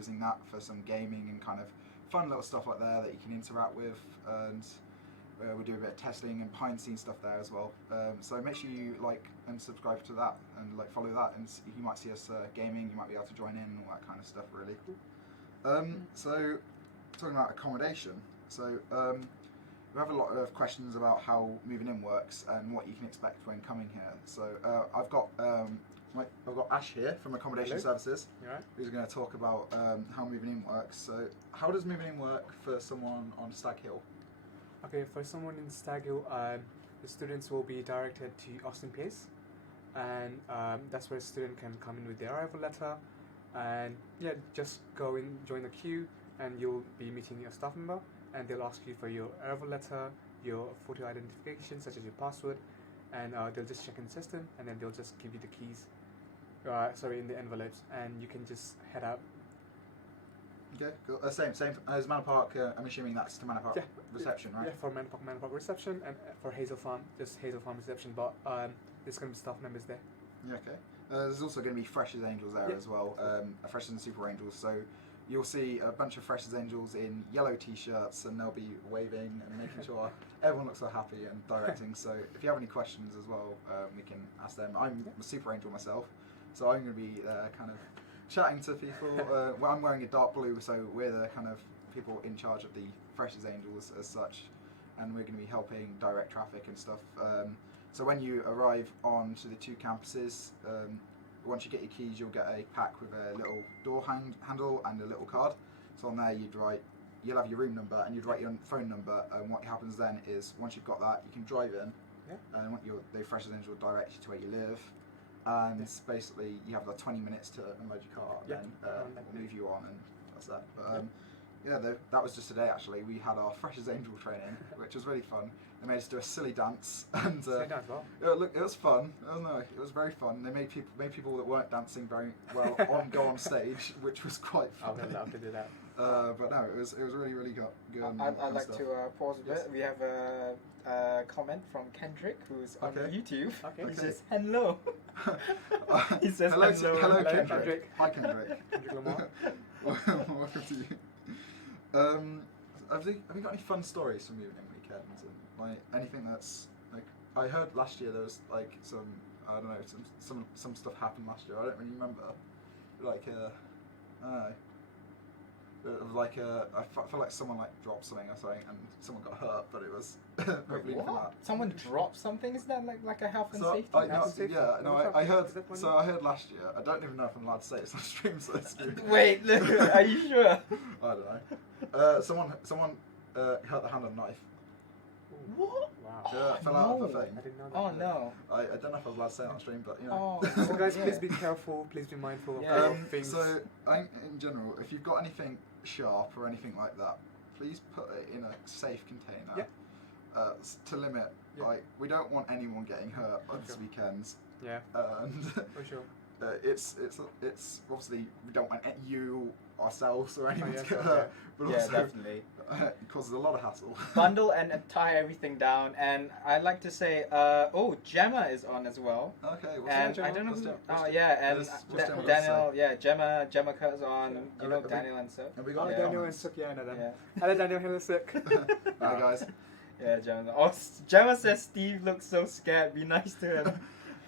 using that for some gaming and kind of fun little stuff like that you can interact with, and we do a bit of testing and behind the scenes stuff there as well. So make sure you like and subscribe to that and like follow that, and you might see us gaming. You might be able to join in and all that kind of stuff really. So talking about accommodation, so we have a lot of questions about how moving in works and what you can expect when coming here. So I've got Ash here from Accommodation Services, who's going to talk about how moving in works. So how does moving in work for someone on Stag Hill? Okay, for someone in Stag Hill, the students will be directed to Austin Place, and that's where a student can come in with their arrival letter, and yeah, just go in, join the queue, and you'll be meeting your staff member, and they'll ask you for your arrival letter, your photo identification such as your password, and they'll just check in the system, and then they'll just give you the keys, in the envelopes, and you can just head out. Okay, cool. Same as Manor Park. I'm assuming that's to Manor Park reception, right? Yeah, for Manor Park reception, and for Hazel Farm, just Hazel Farm reception. But there's going to be staff members there. Yeah, okay. There's also going to be Freshers Angels there as well. Freshers and Super Angels. So you'll see a bunch of Freshers Angels in yellow T-shirts, and they'll be waving and making sure everyone looks so happy and directing. So if you have any questions as well, we can ask them. I'm a Super Angel myself, so I'm going to be kind of chatting to people. Well, I'm wearing a dark blue, so we're the kind of people in charge of the Freshers Angels as such, and we're going to be helping direct traffic and stuff. So when you arrive onto the two campuses, once you get your keys, you'll get a pack with a little door handle and a little card. So on there you'll have your room number, and you'd write your phone number, and what happens then is once you've got that, you can drive in, and the Freshers Angel will direct you to where you live. And basically, you have like 20 minutes to unload your car, and then we'll move you on, and that's that. But that was just today actually. We had our Freshers Angel training, which was really fun. They made us do a silly dance, and it was fun. It was very fun. They made people that weren't dancing very well go on stage, which was quite fun. I would love to do that. But no, it was really good. I'd like to pause a bit. Yes. We have a comment from Kendrick, who's on YouTube. He says hello. He says hello Kendrick. Hi Kendrick. Kendrick Lamar. Welcome to you. Have you got any fun stories from moving in weekends, and like anything that's like? I heard last year there was like some stuff happened last year. I don't really remember. Like I felt like someone like dropped something or something, and someone got hurt, but it was probably from that. Someone dropped something? Is that like a health and safety? I heard. So I heard last year. I don't even know if I'm allowed to say it's on stream. So it's Wait, are you sure? I don't know. Someone hurt their hand on a knife. What? Wow. Fell out of the thing. I didn't know that. Oh no. I don't know if I was allowed to say it on stream, but you know. So guys, please be careful. Please be mindful of things. So I think in general, if you've got anything sharp or anything like that, please put it in a safe container. To limit, like we don't want anyone getting hurt on these weekends. And for sure. It's obviously we don't want you, ourselves, or anyone to get hurt, but also definitely it causes a lot of hassle. Bundle and tie everything down, and I'd like to say, Gemma is on as well. Okay, and I don't know who. Daniel, Gemma Kurt's on. Daniel and Suk. Have we got Daniel and Suk? Yeah, I know them. Hello, Daniel. Hello, Suk. Hi guys. Yeah, Gemma. Oh, Gemma says Steve looks so scared. Be nice to him.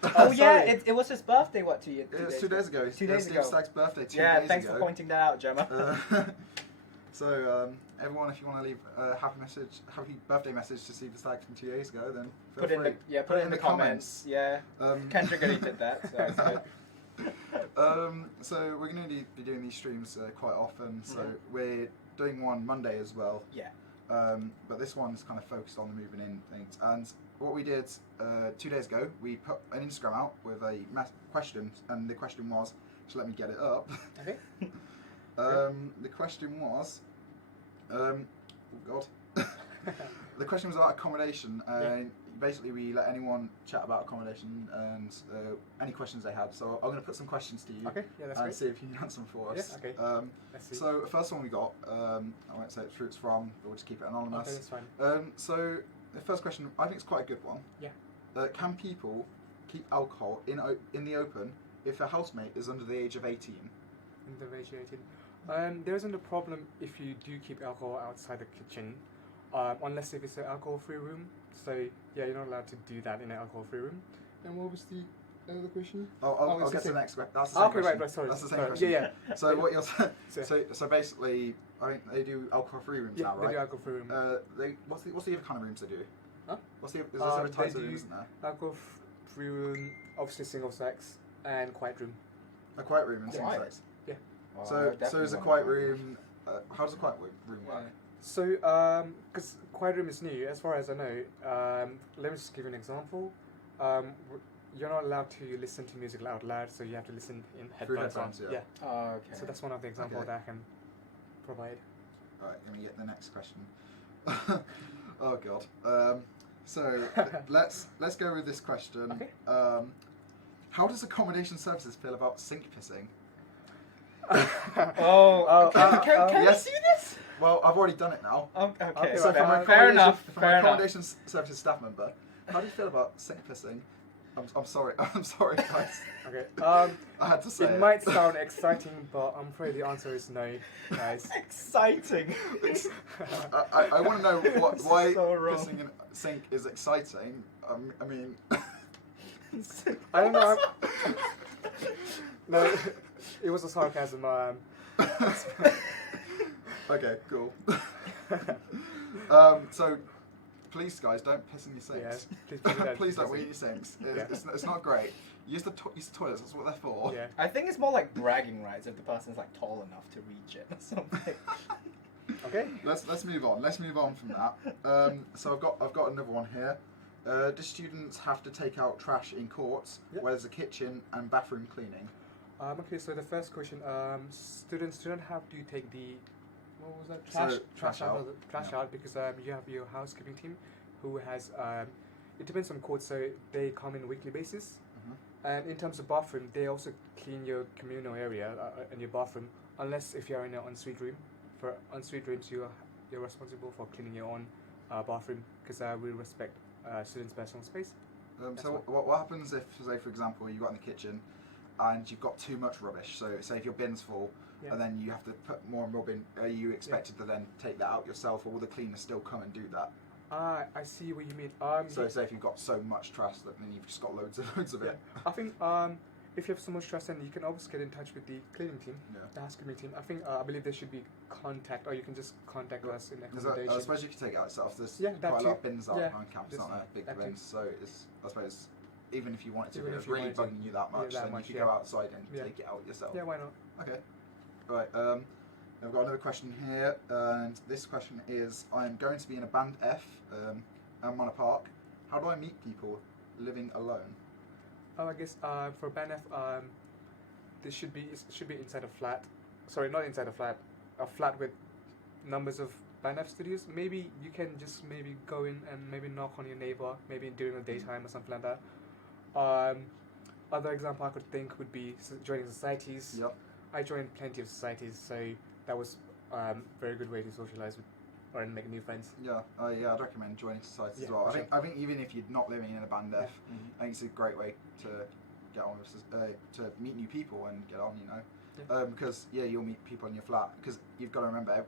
It was his birthday. What, 2 years? It was 2 days ago. 2 days ago. Steve Stagg's birthday. 2 days ago. Yeah, thanks for pointing that out, Gemma. So everyone, if you want to leave a happy birthday message to Steve Stagg from 2 days ago, then feel free. Put it in the comments. Yeah. Kendrick already did that, so it's good. So we're going to be doing these streams quite often. So we're doing one Monday as well. Yeah. But this one's kind of focused on the moving in things. And what we did 2 days ago, we put an Instagram out with a question, and the question was, just let me get it up. Okay. The question was, oh God. The question was about accommodation. Basically, we let anyone chat about accommodation and any questions they had. So I'm going to put some questions to you and see if you can answer them for us. Yeah, okay. Let's see. So the first one we got, I won't say who it's from, but we'll just keep it anonymous. Okay, that's fine. So the first question, I think it's quite a good one. Yeah. Can people keep alcohol in the open if a housemate is under the age of 18? Under the age of 18? There isn't a problem if you do keep alcohol outside the kitchen, unless if it's an alcohol-free room. So yeah, you're not allowed to do that in an alcohol-free room. And what was the other question? I'll get to the next question. That's the same okay, question. right, sorry. That's the same sorry. question. Yeah. So what you're saying? So basically, I think they do alcohol-free rooms now, right? They do alcohol-free room. What's the other kind of rooms they do? Huh? There's other types of rooms, isn't there? Alcohol-free room, obviously single sex, and quiet room. A quiet room and single Quiet? sex. Yeah. So is a quiet room? How does a quiet room work? So, because quiet room is new, as far as I know. Let me just give you an example. You're not allowed to listen to music out loud, so you have to listen in headphones. Yeah. Oh, okay. So that's one of the examples that I can provide. Alright, let me get the next question. Oh god. So let's go with this question. Okay. How does Accommodation Services feel about sink pissing? Can we see this? Well, I've already done it now. Okay. So fair enough. From an Accommodation Services staff member, how do you feel about sink pissing? I'm sorry. I'm sorry, guys. Okay. I had to say it might sound exciting, but I'm afraid the answer is no, guys. Exciting. I want to know why so wrong. pissing in a sink is exciting. I mean, I don't know. No, it was a sarcasm. Okay, cool. So, please, guys, don't piss in your sinks. Yeah, please don't wee in your sinks. It's not great. Use the toilets. That's what they're for. Yeah. I think it's more like bragging rights if the person's like tall enough to reach it or something. Okay. Let's move on. Let's move on from that. So I've got another one here. Do students have to take out trash in courts where there's a kitchen and bathroom cleaning? Okay, so the first question, students don't have to take the trash out because you have your housekeeping team who has it depends on court, so they come in a weekly basis. And in terms of bathroom, they also clean your communal area in your bathroom, unless if you're in an ensuite room. For ensuite rooms, you're responsible for cleaning your own bathroom because we respect students' personal space. So what happens if, say for example, you got in the kitchen and you've got too much rubbish? So say if your bin's full and then you have to put more and more bin, are you expected to then take that out yourself, or will the cleaner still come and do that? I see what you mean. So say if you've got so much trash that then you've just got loads of it. I think if you have so much trust, then you can always get in touch with the cleaning team, the housekeeping team. I believe there should be contact, or you can just contact us in accommodation. I suppose you can take it out yourself. There's quite a lot of bins on campus, aren't there? Big bins. Too. So I suppose even if you wanted to, Even if if it's you really wanted to, bugging you that much, then you could go outside and take it out yourself. Yeah, why not? Okay. Right. I've got another question here, and this question is: I'm going to be in a band F at Manor Park. How do I meet people living alone? I guess for band F, this should be inside a flat. Sorry, not inside a flat. A flat with numbers of band F studios. Maybe you can just maybe go in and maybe knock on your neighbor, maybe during the daytime or something like that. Other example I could think would be joining societies. Yep. I joined plenty of societies, so that was very good way to socialize with or make new friends. I'd recommend joining societies as well. I think even if you're not living in a band F, I think it's a great way to get on with to meet new people and get on. Because you'll meet people in your flat. Because you've got to remember I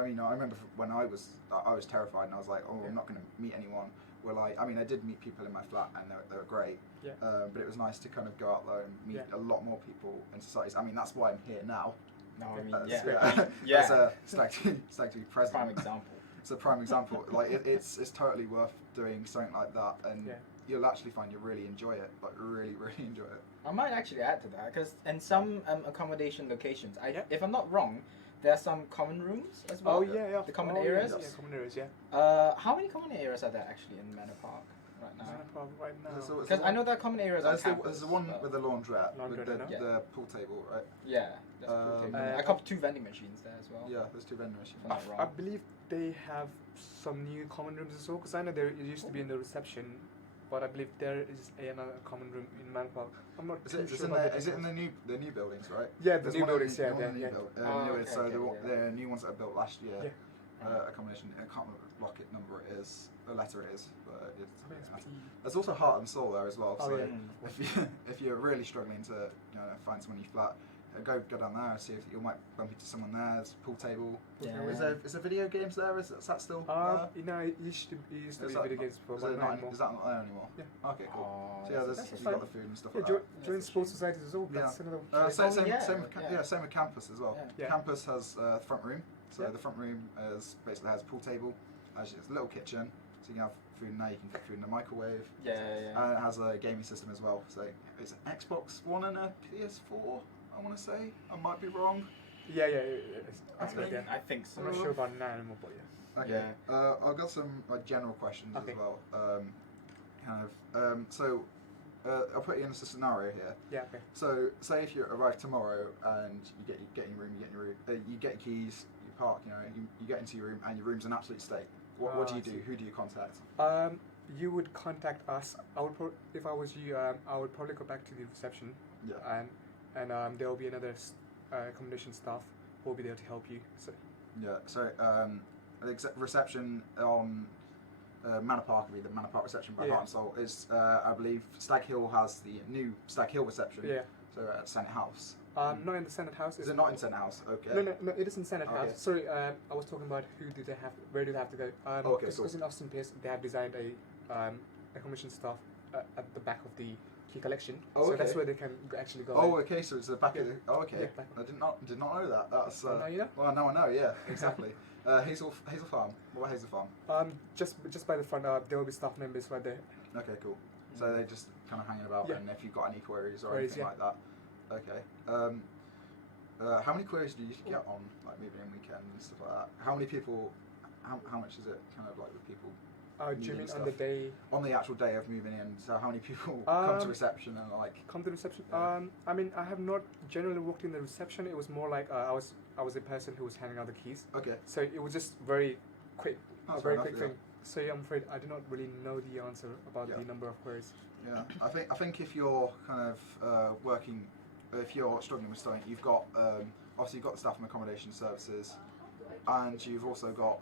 remember when I was terrified and I was like, I'm not going to meet anyone. I did meet people in my flat and they were great. But it was nice to kind of go out there and meet a lot more people in societies. That's why I'm here now. No, As a Stag 2 president. Prime example. It's a prime example. It's totally worth doing something like that, and you'll actually find you really enjoy it. Really, really enjoy it. I might actually add to that because in some accommodation locations, if I'm not wrong, there are some common rooms as well. Oh yeah. The common areas. Yeah, common areas. Yeah. How many common areas are there actually in Manor Park right now? Manor Park right now. Because I know there are common areas on campus. There's the one with the laundrette, with the pool table, right? Yeah. There's pool table. I got 2 vending machines there as well. Yeah, there's 2 vending machines. I believe they have some new common rooms as well. Because I know it used to be in the reception, but I believe there is another common room in Manor Park. I'm not too sure. Is it in the new buildings, right? Yeah, the new buildings. The new ones that were built last year. Yeah. Accommodation. I can't remember what number it is, the letter it is, but there's also Heart and Soul there as well. So if you're really struggling to find someone in your flat, go down there and see if you might bump into someone there. There's a pool table. Yeah. Is there video games there? Is that still? You know, it used to be video games before, Is but not that anymore. not there anymore? Yeah. Okay, cool. Oh, So yeah, that's you've fun. got the food and stuff Yeah, like that. join sports societies as well. That's another. Same with campus as well. Yeah. Campus has the front room. So Yeah. the front room basically has a pool table, has a little kitchen, so you can have food in there. You can cook food in the microwave. Yeah. And it has a gaming system as well. So it's an Xbox One and a PS4. I want to say. I might be wrong. Yeah. I think so. I'm not sure about now anymore, but yeah. Okay. Yeah. I've got some general questions Okay. as well. I'll put you in a scenario here. Yeah. Okay. So, say if you arrive tomorrow and you get in your room, you get your keys, you park, you get into your room, and your room's an absolute state. What do you do? Who do you contact? You would contact us. If I was you, I would probably go back to the reception. Yeah. And there will be another accommodation staff who will be there to help you. So. Yeah. So, reception on Manor Park would be the Manor Park reception by Heart and Soul. Is I believe Stag Hill has the new Stag Hill reception. Yeah. So at Senate House. Not in the Senate House. Is it not in Senate House? Okay. No, it is in Senate House. Sorry, I was talking about where do they have to go? Because in Austin Place, they have designed a accommodation staff at the back of the key collection. So that's where they can actually go. Oh, okay. So it's the back of the. Oh, okay. Yeah, I did not know that. That's. Now you know? Well, now I know. Yeah, exactly. Hazel Farm. What about Hazel Farm? Just by the front, there will be staff members right there. Okay, cool. So they just kind of hanging about, and if you've got any queries or anything like that. Okay. How many queries do you usually get on like moving in weekend and stuff like that? How many people? How much is it kind of like with people? Do you mean on the day? On the actual day of moving in, so how many people come to reception and like? Come to reception. Yeah. I mean, I have not generally walked in the reception. It was more like I was the person who was handing out the keys. Okay. So it was just very quick, That's a very fair quick enough, thing. So I'm afraid I do not really know the answer about the number of queries. Yeah, I think if you're kind of working, if you're struggling with something, you've got obviously you've got the staff and accommodation services, and you've also got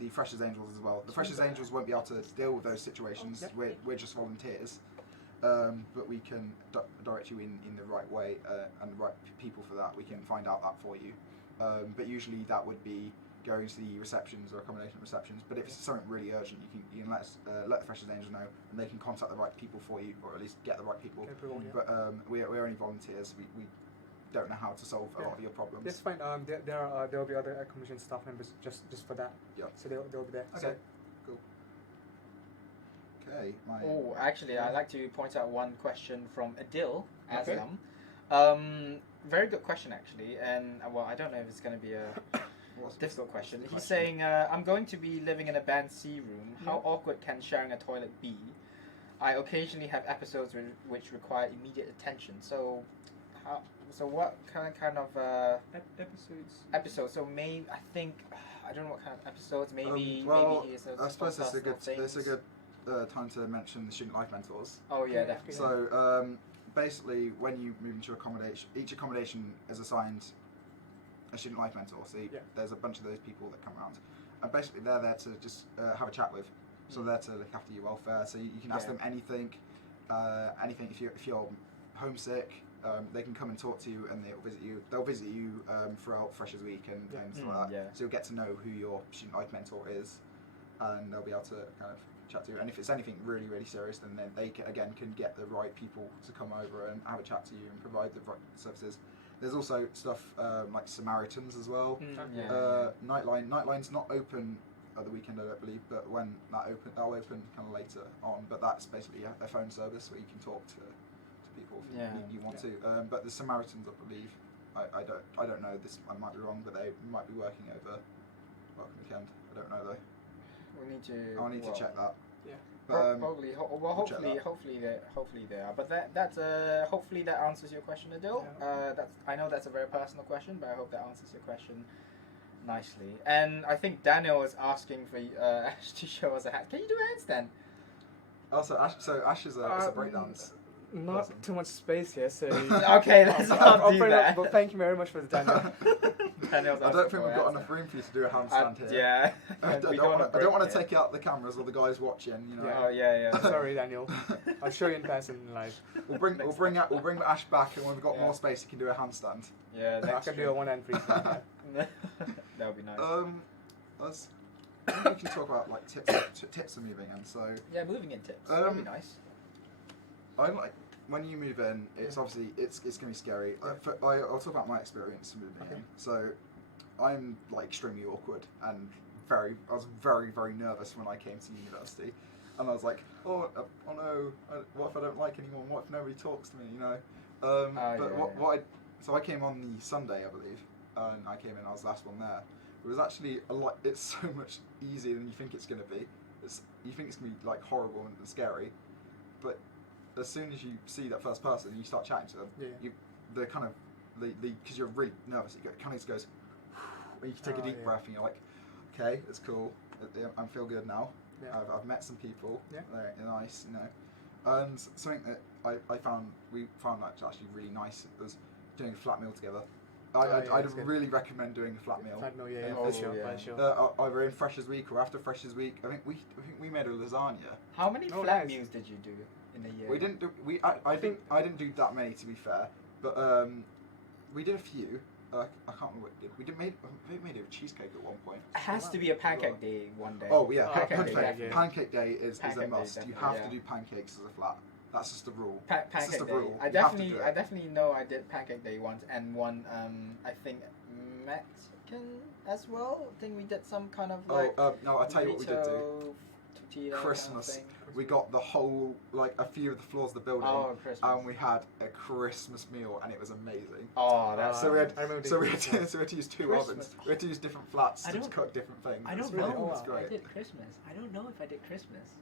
the Freshers Angels as well. The Freshers Angels won't be able to deal with those situations. Yep. We're just volunteers, but we can direct you in the right way and the right people for that. We can find out that for you, but usually that would be going to the receptions or accommodation receptions. But if it's something really urgent, you can let the Freshers Angels know, and they can contact the right people for you, or at least get the right people. But we're only volunteers. We don't know how to solve a lot of your problems. That's fine. There will be other accommodation staff members just for that. Yeah. So they'll be there. Okay. So. Cool. Okay. Oh, actually, I'd like to point out one question from Adil Aslam. Very good question, actually, and well, I don't know if it's going to be a difficult question. He's saying, I'm going to be living in a band C room. How awkward can sharing a toilet be? I occasionally have episodes which require immediate attention. So what kind of episodes? So maybe I don't know what kind of episodes. Maybe I suppose it's a good time to mention the student life mentors. Oh yeah, definitely. So basically, when you move into accommodation, each accommodation is assigned a student life mentor. So there's a bunch of those people that come around, and basically they're there to just have a chat with. So they're there to look after your welfare. So you can ask them anything. If you're homesick, they can come and talk to you, and they'll visit you throughout Freshers Week and stuff like that. Yeah. So you'll get to know who your student life mentor is, and they'll be able to kind of chat to you. And if it's anything really, really serious, then they can get the right people to come over and have a chat to you and provide the right services. There's also stuff like Samaritans as well. Nightline's not open at the weekend, I don't believe, but when that'll open kind of later on. But that's basically a phone service where you can talk to people if you want to. But the Samaritans, I believe, I don't know. This I might be wrong, but they might be working over working weekend. I don't know though. I'll need to check that. Yeah. But, probably. Hopefully they are. But that's hopefully that answers your question, Adil. Yeah. I know that's a very personal question, but I hope that answers your question nicely. And I think Daniel is asking for Ash to show us a hat. Can you do a handstand? Also, Ash is a breakdance. Not too much space here, so okay, let's not do that. But thank you very much for the Daniel. Daniel's I don't asking think for we've got handstand. enough room for you to do a handstand here. Yeah. I We don't want break to it. take out the cameras or the guys watching. You know. Oh yeah. Sorry, Daniel. I'll show you in person live. We'll bring Ash back, and when we've got Yeah. more space, he can do a handstand. Yeah, I that's can do true. a one-hand free. Yeah. That would be nice. We can talk about like tips for moving in. So Yeah, moving in tips. That would be nice. I'm like, when you move in, it's obviously it's gonna be scary. I'll talk about my experience moving in. So I'm like extremely awkward and I was very nervous when I came to university, and I was like, oh no, what if I don't like anyone? What if nobody talks to me? You know. So I came on the Sunday, I believe, and I came in. I was the last one there. It was actually it's so much easier than you think it's gonna be. You think it's gonna be like horrible and scary, but as soon as you see that first person and you start chatting to them, because you're really nervous, it kind of just goes, and you can take a deep breath and you're like, okay, it's cool, I feel good now. Yeah. I've met some people, they're nice, you know. And something that we found that actually really nice was doing a flat meal together. I'd really recommend doing a flat meal. Flat meal, for sure. Either in Freshers Week or after Freshers Week. I think we made a lasagna. How many flat meals did you do in a year? We didn't do. I didn't do that many, to be fair, but we did a few. I can't remember what we did. We made a cheesecake at one point. It has to be a pancake day one day. Oh yeah, Pancake Pancake day is a must. You have to do pancakes as a flat. That's just the rule. Pancake day. I definitely know I did pancake day once, and one I think Mexican as well. I think we did some kind of like. No, I'll tell you what we did do. Tortilla Christmas. Kind of thing. We got the whole, like, a few of the floors of the building, and we had a Christmas meal, and it was amazing. Oh, that's so we had to use two ovens. We had to use different flats to cook different things. I don't know if I did Christmas. I don't know if I did Christmas.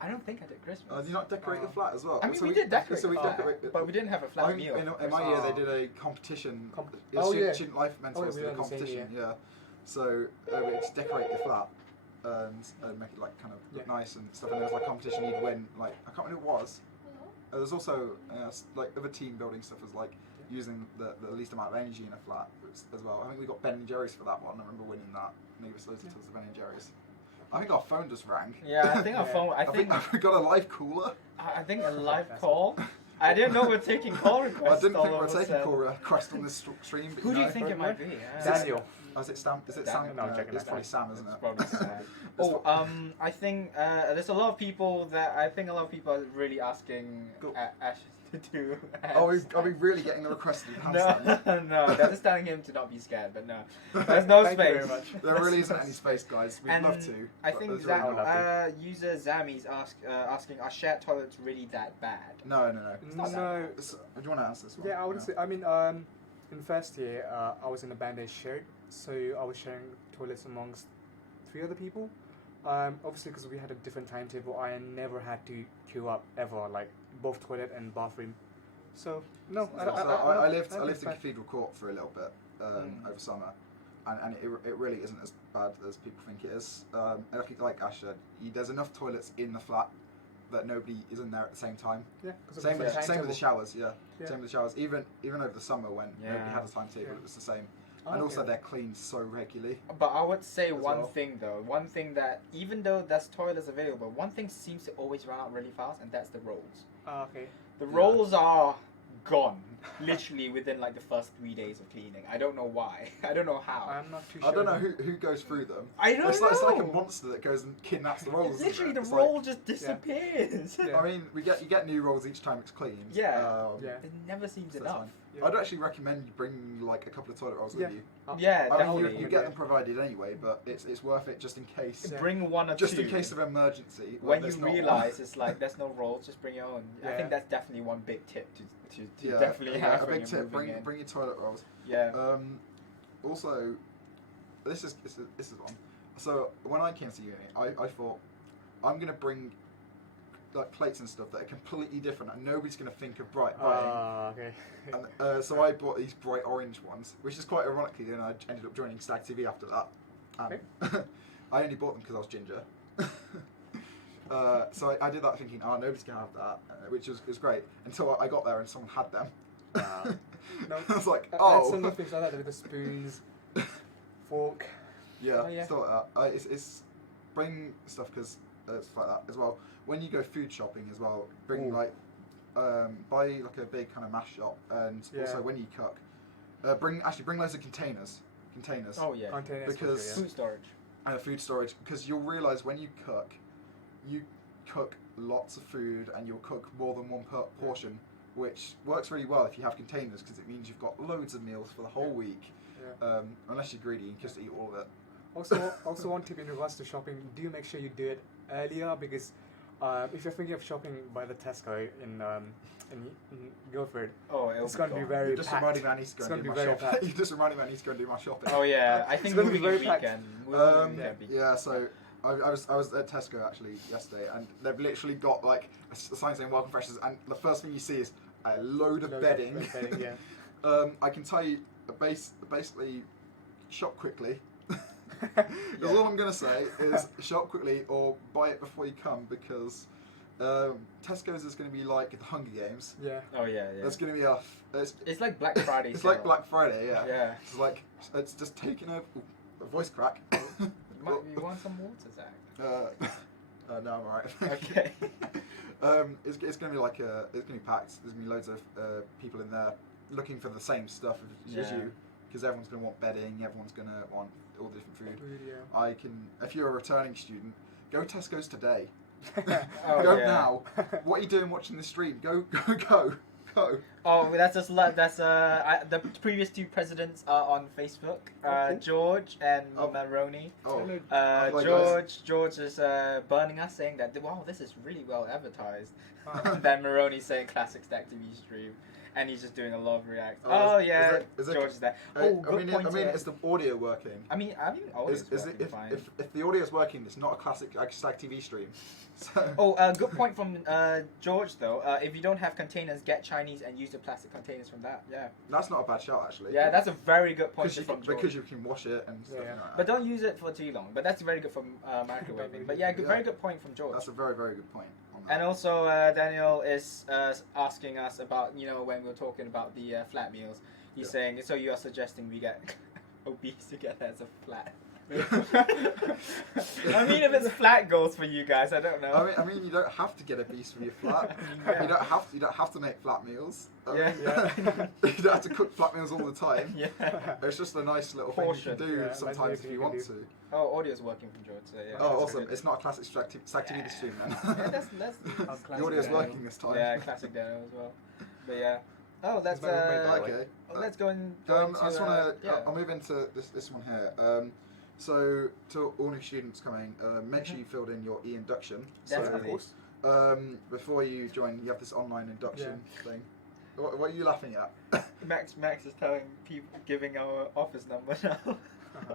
I don't think I did Christmas. Did you not decorate the flat as well? I mean, we did decorate the flat, but we didn't have a flat meal. In my year, they did a competition. Student Life Mentors did a competition, So we had to decorate the flat and make it like kind of look nice and stuff. And there was like competition you'd win. Like I can't remember what it was. There was also like other team building stuff as like using the least amount of energy in a flat as well. I think we got Ben and Jerry's for that one. I remember winning that. Maybe it's loads of tons of Ben and Jerry's. I think our phone just rang. Yeah, I think our phone. I think we got a live caller. I think a live call. I didn't know we're taking call requests. I didn't think we were taking call requests on this stream. Who do you think it might be? Daniel. Is it Sam? Is it Sam? No, it's probably Sam, isn't it? It's probably Sam. I think there's a lot of people are really asking Ash to do. Are we really getting a request to do handstand? No, they're just telling him to not be scared, but no, there's no space. Thank you very much. There really isn't any space, guys. We'd love to. I think user Zami's asking, are shared toilets really that bad? No. No. Do you want to answer this one? Yeah, I would say. I mean, in first year, I was in a band aid shared, so I was sharing toilets amongst 3 other people. Obviously, because we had a different timetable, I never had to queue up ever, like both toilet and bathroom. So no, I lived in Cathedral Court for a little bit over summer, and it really isn't as bad as people think it is. Like Ash said, there's enough toilets in the flat that nobody is in there at the same time. Yeah. Same with the showers. Yeah. Same with the showers. Even over the summer when nobody had a timetable, it was the same. And also they're cleaned so regularly. But I would say one thing that even though there's toilets available, one thing seems to always run out really fast, and that's the rolls. Okay. The rolls are gone literally within like the first 3 days of cleaning. I don't know why. I don't know how. I'm not too sure. I don't know who goes through them. I don't know. It's like a monster that goes and kidnaps the rolls. Literally, the roll just disappears. Yeah. I mean, you get new rolls each time it's cleaned. Yeah. It never seems enough. Yeah. I'd actually recommend you bring like a couple of toilet rolls with you. Yeah, definitely. You get them provided anyway, but it's worth it just in case. Bring one or just two. in case of emergency. When you realise it's like there's no rolls, just bring your own. I think that's definitely one big tip to definitely have. A big tip. Bring your toilet rolls. Yeah. Also, this is one. So when I came to uni, I thought I'm gonna bring like plates and stuff that are completely different, and nobody's gonna think of buying. Okay. And so I bought these bright orange ones, which is quite ironically. Then I ended up joining Stag TV after that. I only bought them because I was ginger. So I did that thinking, nobody's gonna have that, which was great until I got there and someone had them. No, I was like, I had some things like that with the spoons, fork. Yeah, Oh, yeah. stuff like that. It's bring stuff because it's like that as well. When you go food shopping as well, bring Ooh. like buy like a big kind of mash shop, and Yeah. also when you cook, bring loads of containers. Oh yeah. Containers, Because- Food storage. Food storage, because you'll realise when you cook lots of food and you'll cook more than one portion, which works really well if you have containers because it means you've got loads of meals for the whole week. Yeah. Unless you're greedy, you can just eat all of it. Also one tip in regards to shopping: do make sure you do it earlier, because if you're thinking of shopping by the Tesco in Guildford, Oh, it's going to be very You're just packed. reminding me I need to go It's and do gonna my be very shopping. packed. You're just reminding me I need to go and do my shopping. Oh yeah, I think gonna be moving very packed. weekend. Yeah, so I was at Tesco actually yesterday, and they've literally got like a sign saying "Welcome Freshers," and the first thing you see is a load of bedding. Yeah. I can tell you, basically, shop quickly. Because all I'm gonna say is shop quickly or buy it before you come, because Tesco's is going to be like the Hunger Games. Yeah. Oh yeah, yeah. There's going to be It's like Black Friday. it's sale. like Black Friday, yeah. Yeah. It's like it's just taking a voice crack. You want some water, Zach? No, I'm alright. Okay. It's going to be like it's going to be packed. There's going to be loads of people in there looking for the same stuff as Yeah. you, because everyone's going to want bedding. Everyone's going to want all the different food. Yeah. If you're a returning student, go Tesco's today. Oh, Go yeah. now. What are you doing watching the stream? Go. Oh, that's just the previous two presidents are on Facebook. Okay. George and Oh. Maroney. Oh, Hello. George is burning us, saying that wow, this is really well advertised. Wow. Then Maroney saying classic Stack TV stream, and he's just doing a lot of reacts. Oh, Oh, is yeah, it- George is there. I Oh, good mean, point. is the audio working? I mean, Is it if the audio is working, it's not a classic like Stag TV stream. So, Oh, good point from George though. If you don't have containers, get Chinese and use the plastic containers from that. Yeah. that's not a bad shout actually. Yeah, that's a very good point from George. because you can wash it and stuff. Yeah. Like But that. don't use it for too long. But that's very good from microwaving. But yeah, Yeah. very good point from George. That's a very very good point. On that. And also, Daniel is asking us about, when we were talking about the flat meals. He's Yeah. saying, so you are suggesting we get obese together as a flat. I mean, if it's flat goals for you guys, I don't know. I mean, you don't have to get a beast for your flat. Yeah. You don't have to make flat meals. Yeah. You don't have to cook flat meals all the time. Yeah. It's just a nice little Portion. thing you can do Yeah, sometimes nice if thing you you want can to. Oh, audio's working from George. So yeah. Oh, that's awesome! good. It's not a classic Stack TV stream then. Yeah, that's The audio's Daniel. working this time. Yeah, classic Daniel as well. But yeah. Oh, that's It's my roommate, by the way. Okay. Let's go and. I just want to. Yeah. I'll move into this one here. So to all new students coming, make sure you filled in your e-induction. Definitely. Of course. Before you join, you have this online induction thing. What are you laughing at? Max is telling people, giving our office number now.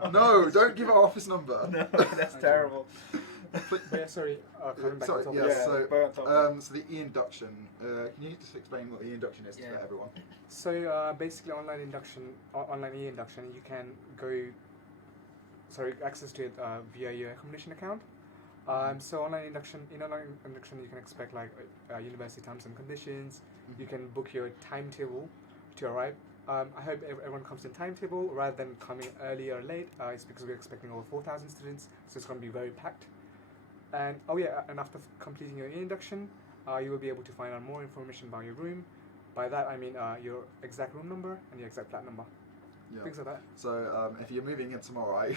No, don't give our office number. No, that's terrible. But yeah, sorry. Coming back Sorry, to the yeah, topic. so the e-induction. Can you just explain what the e-induction is Yeah. to everyone? So basically, online e-induction, you can access to it via your accommodation account. So online induction, you can expect like university terms and conditions. You can book your timetable to arrive. I hope everyone comes in timetable rather than coming early or late. It's because we're expecting over 4,000 students, so it's going to be very packed. And and after completing your induction, you will be able to find out more information about your room. By that I mean your exact room number and your exact flat number. Yeah. Things like that. So if you're moving in tomorrow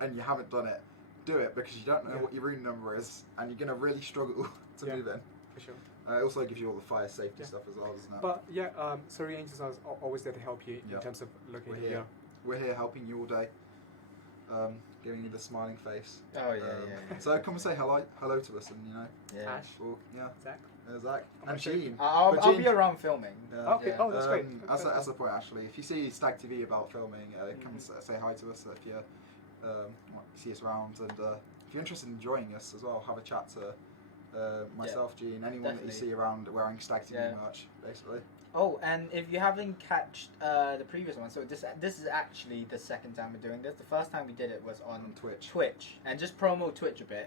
and you haven't done it, do it, because you don't know Yeah. what your room number is and you're gonna really struggle to Yeah. move in. For sure. It also gives you all the fire safety Yeah. stuff as well, doesn't it? But yeah, Surrey Angels are always there to help you Yeah. in terms of locating We're here. your. We're here helping you all day, giving you the smiling face. Oh yeah. So come and say hello to us, and Yeah. Ash, well, yeah, Zach. Zach I'm and sure- Jean. I'll But be Jean- around filming. Yeah. Okay. Yeah. Oh, that's great. As a point, actually, if you see Stag TV about filming, come and say hi to us. If you see us around, and if you're interested in joining us as well, have a chat to myself, Jean, anyone that definitely. you see around wearing Stag TV Yeah. merch, basically. Oh, and if you haven't catched the previous one, so this is actually the second time we're doing this. The first time we did it was on On Twitch. Twitch, and just promo Twitch a bit.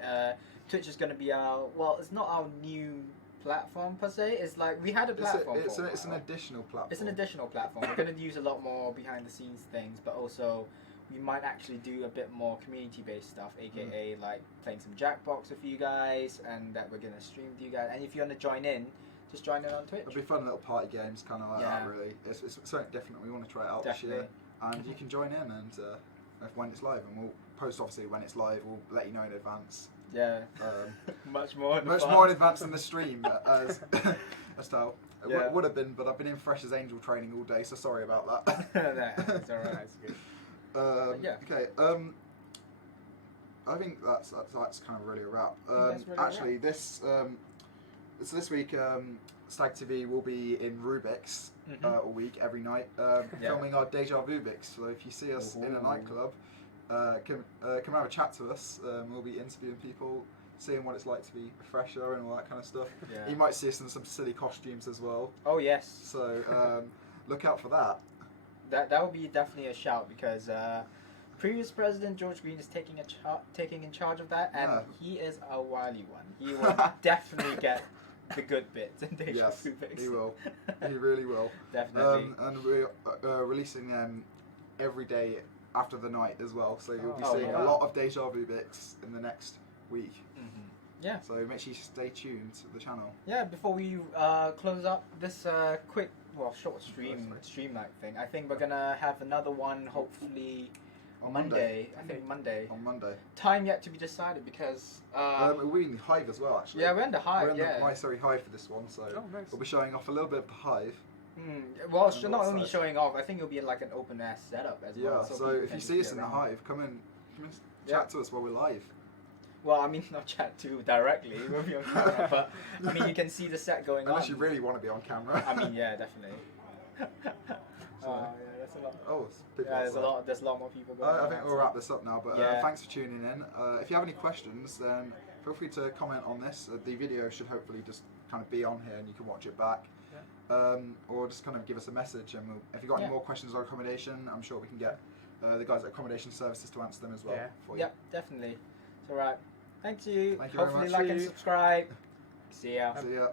Twitch is going to be it's not our new platform per se. It's like we had a platform. It's for a an while. additional platform. It's an additional platform. We're going to use a lot more behind the scenes things, but also we might actually do a bit more community-based stuff, aka like playing some Jackbox with you guys, and that we're gonna stream with you guys. And if you want to join in, just join in on Twitch. It'll be fun little party games, kind of like that. Really, it's something different. We want to try it out this year, and you can join in and when it's live, and we'll post obviously when it's live. We'll let you know in advance. Yeah, much more in advance than the stream as style. It would have been, but I've been in Fresh as Angel training all day, so sorry about that. That's alright. It's good. Okay. I think that's kind of really a wrap. Actually, this week, Stag TV will be in Rubik's all week, every night, filming our Deja Vu Bix. So if you see us in a nightclub, come have a chat to us. We'll be interviewing people, seeing what it's like to be a fresher and all that kind of stuff. Yeah. You might see us in some silly costumes as well. Oh yes. So look out for that. That would be definitely a shout, because previous president George Green is taking in charge of that, and he is a wily one. He will definitely get the good bits in Deja Vu Bix. He will. He really will. Definitely. And we're releasing them every day after the night as well, so you'll be seeing a lot of Deja Vu Bix in the next week. Yeah. So make sure you stay tuned to the channel. Yeah. Before we close up this quick, short stream-like thing, I think we're gonna have another one hopefully on Monday. I think Monday. On Monday. Time yet to be decided, because we're in the Hive as well, actually. Yeah, we're in the Hive. We're in the Hive for this one, so we'll be showing off a little bit of the Hive. Well, not only showing off, I think it'll be like an open air setup as well. Yeah, so if you see us in the Hive, come and chat to us while we're live. Well, I mean, not chat to directly, we'll be on camera, but I mean, you can see the set going Unless you really want to be on camera. I mean, yeah, definitely. That's a lot. Oh, there's a lot more people going on. I think we'll wrap this up now, but thanks for tuning in. If you have any questions, then feel free to comment on this. The video should hopefully just kind of be on here and you can watch it back. Or just kind of give us a message, and if you've got any more questions on accommodation, I'm sure we can get the guys at Accommodation Services to answer them as well for you. Yep, definitely. It's alright. Thank you. Thank you very much. Hopefully like and subscribe. See ya. See ya.